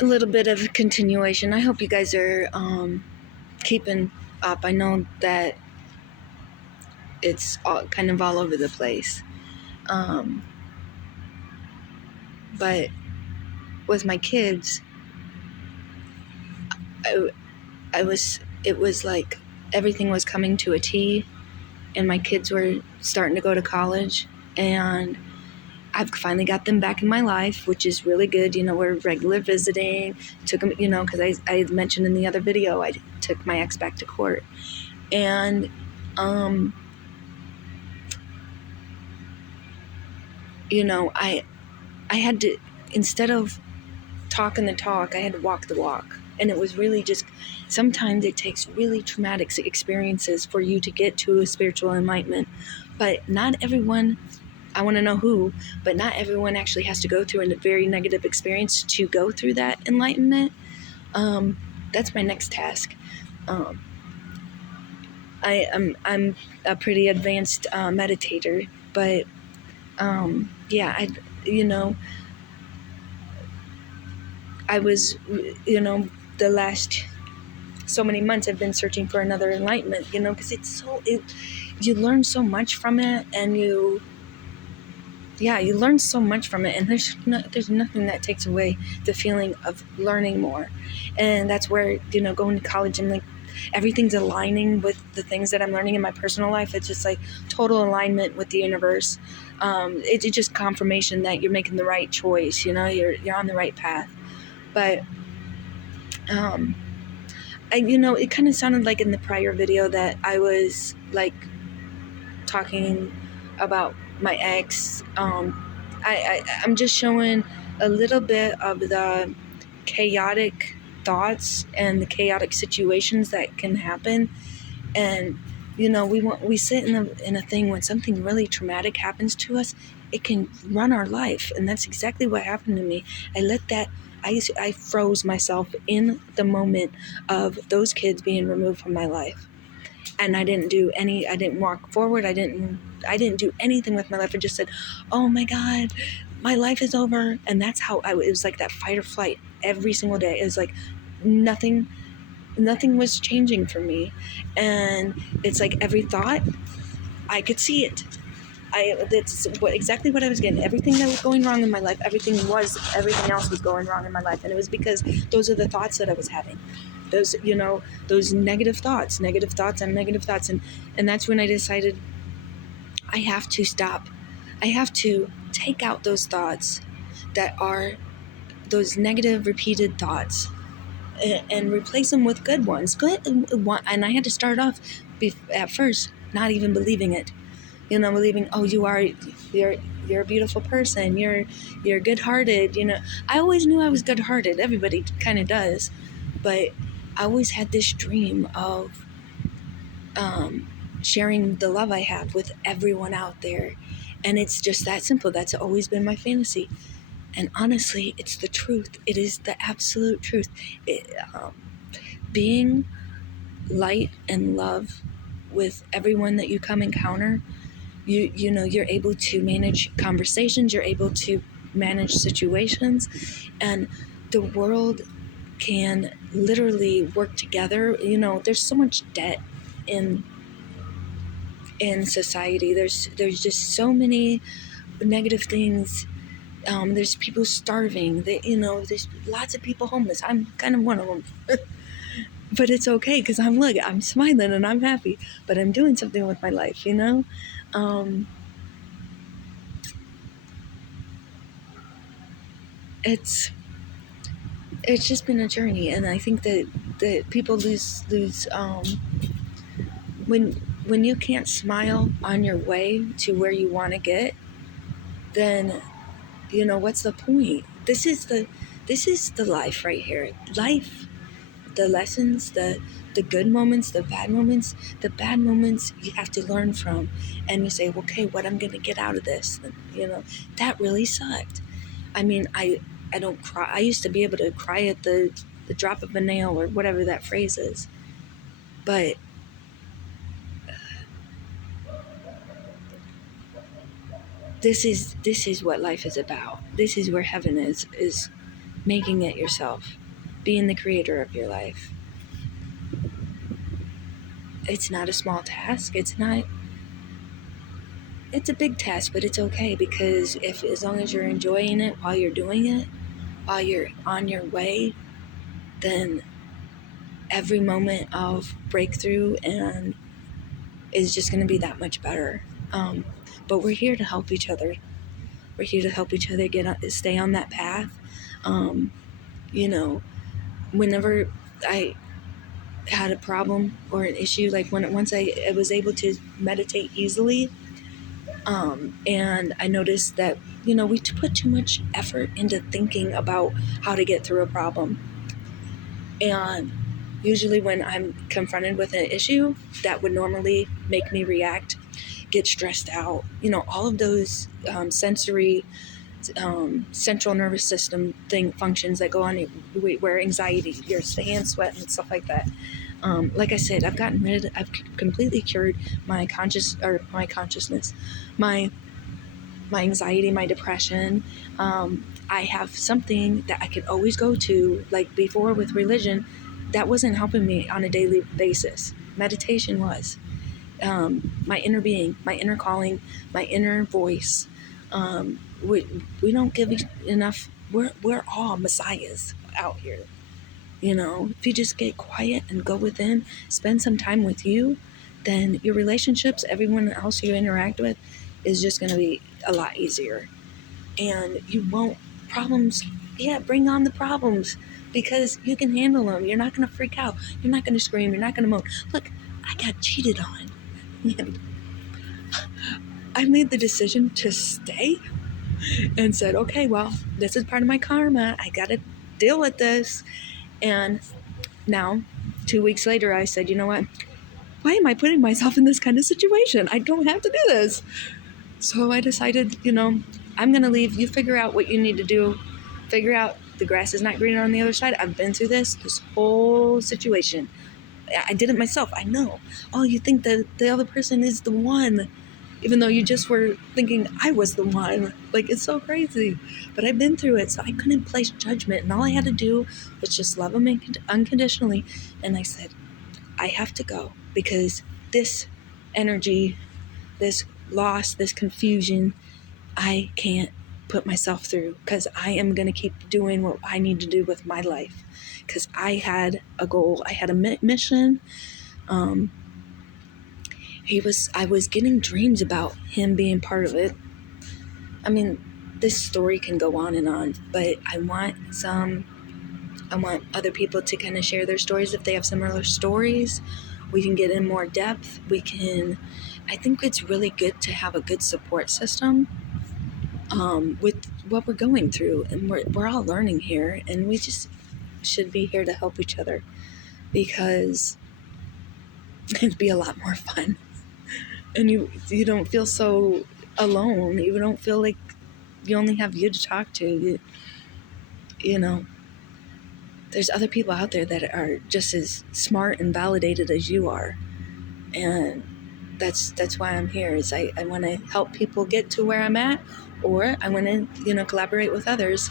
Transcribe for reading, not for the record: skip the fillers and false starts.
a little bit of a continuation. I hope you guys are keeping up. I know that it's kind of all over the place. But with my kids, it was like everything was coming to a T, and my kids were starting to go to college, and I've finally got them back in my life, which is really good. We're regular visiting. Took them, because I mentioned in the other video, I took my ex back to court. And I had to, instead of talking the talk, I had to walk the walk. And it was really just, sometimes it takes really traumatic experiences for you to get to a spiritual enlightenment. But not everyone, I want to know who, but not everyone actually has to go through a very negative experience to go through that enlightenment. That's my next task. I'm a pretty advanced meditator, but I was, the last so many months I've been searching for another enlightenment, because you learn so much from it, and you learn so much from it, and there's nothing that takes away the feeling of learning more. And that's where, going to college and like everything's aligning with the things that I'm learning in my personal life. It's just like total alignment with the universe. It's just confirmation that you're making the right choice, you're on the right path. But it kind of sounded like in the prior video that I was like talking about my ex. I'm just showing a little bit of the chaotic thoughts and the chaotic situations that can happen. And we sit in a thing when something really traumatic happens to us, it can run our life, and that's exactly what happened to me. I froze myself in the moment of those kids being removed from my life, and I didn't walk forward. I didn't do anything with my life. I just said, oh my God, my life is over. And that's how it was like that fight or flight every single day. It was like nothing was changing for me. And it's like every thought, I could see it. That's exactly what I was getting. Everything that was going wrong in my life, everything else was going wrong in my life. And it was because those are the thoughts that I was having. Those negative thoughts. And that's when I decided I have to stop. I have to take out those thoughts that are those negative repeated thoughts and replace them with good ones. And I had to start off at first not even believing it. Believing, oh, you're a beautiful person. You're good-hearted. I always knew I was good-hearted. Everybody kind of does, but I always had this dream of sharing the love I have with everyone out there, and it's just that simple. That's always been my fantasy, and honestly, it's the truth. It is the absolute truth. Being light and love with everyone that you come encounter. You're able to manage conversations, you're able to manage situations, and the world can literally work together. There's so much debt in society. There's just so many negative things. There's people starving. There's lots of people homeless. I'm kind of one of them. But it's okay because I'm smiling and I'm happy, but I'm doing something with my life, It's just been a journey, and I think that people lose when you can't smile on your way to where you want to get, then what's the point? This is the life right here. Life, the lessons, the good moments, the bad moments. The bad moments you have to learn from, and you say, okay, what I'm going to get out of this? That really sucked. I mean, I don't cry. I used to be able to cry at the drop of a nail or whatever that phrase is. But this is what life is about. This is where heaven is making it yourself, being the creator of your life. It's not a small task. It's a big task, but it's okay, because as long as you're enjoying it while you're doing it, while you're on your way, then every moment of breakthrough and is just going to be that much better. But we're here to help each other. We're here to help each other stay on that path. You know, whenever I had a problem or an issue, like once I was able to meditate easily, and I noticed that, we put too much effort into thinking about how to get through a problem. And usually when I'm confronted with an issue that would normally make me react, get stressed out, all of those sensory, central nervous system functions that go on where anxiety, your hand sweat and stuff like that. Like I said, I've completely cured my consciousness, my anxiety, my depression. I have something that I could always go to, like before with religion, that wasn't helping me on a daily basis. Meditation was. My inner being, my inner calling, my inner voice. We don't give enough. We're all messiahs out here. If you just get quiet and go within, spend some time with you, then your relationships, everyone else you interact with, is just going to be a lot easier. And you won't, problems, bring on the problems, because you can handle them. You're not going to freak out. You're not going to scream. You're not going to moan. Look, I got cheated on. And I made the decision to stay and said, okay, well, this is part of my karma. I got to deal with this. And now, 2 weeks later, I said, you know what? Why am I putting myself in this kind of situation? I don't have to do this. So I decided, I'm going to leave. You figure out what you need to do. Figure out the grass is not greener on the other side. I've been through this whole situation. I did it myself. I know. Oh, you think that the other person is the one, even though you just were thinking I was the one. Like, it's so crazy. But I've been through it, so I couldn't place judgment. And all I had to do was just love him unconditionally. And I said, I have to go, because this energy, this loss, this confusion, I can't put myself through, because I am going to keep doing what I need to do with my life, because I had a goal. I had a mission. I was getting dreams about him being part of it. I mean, this story can go on, but I want other people to kind of share their stories. If they have similar stories, we can get in more depth. I think it's really good to have a good support system with what we're going through. And we're all learning here, and we just should be here to help each other, because it'd be a lot more fun. And you don't feel so alone. You don't feel like you only have you to talk to. There's other people out there that are just as smart and validated as you are. And that's why I'm here, I want to help people get to where I'm at, or I want to, collaborate with others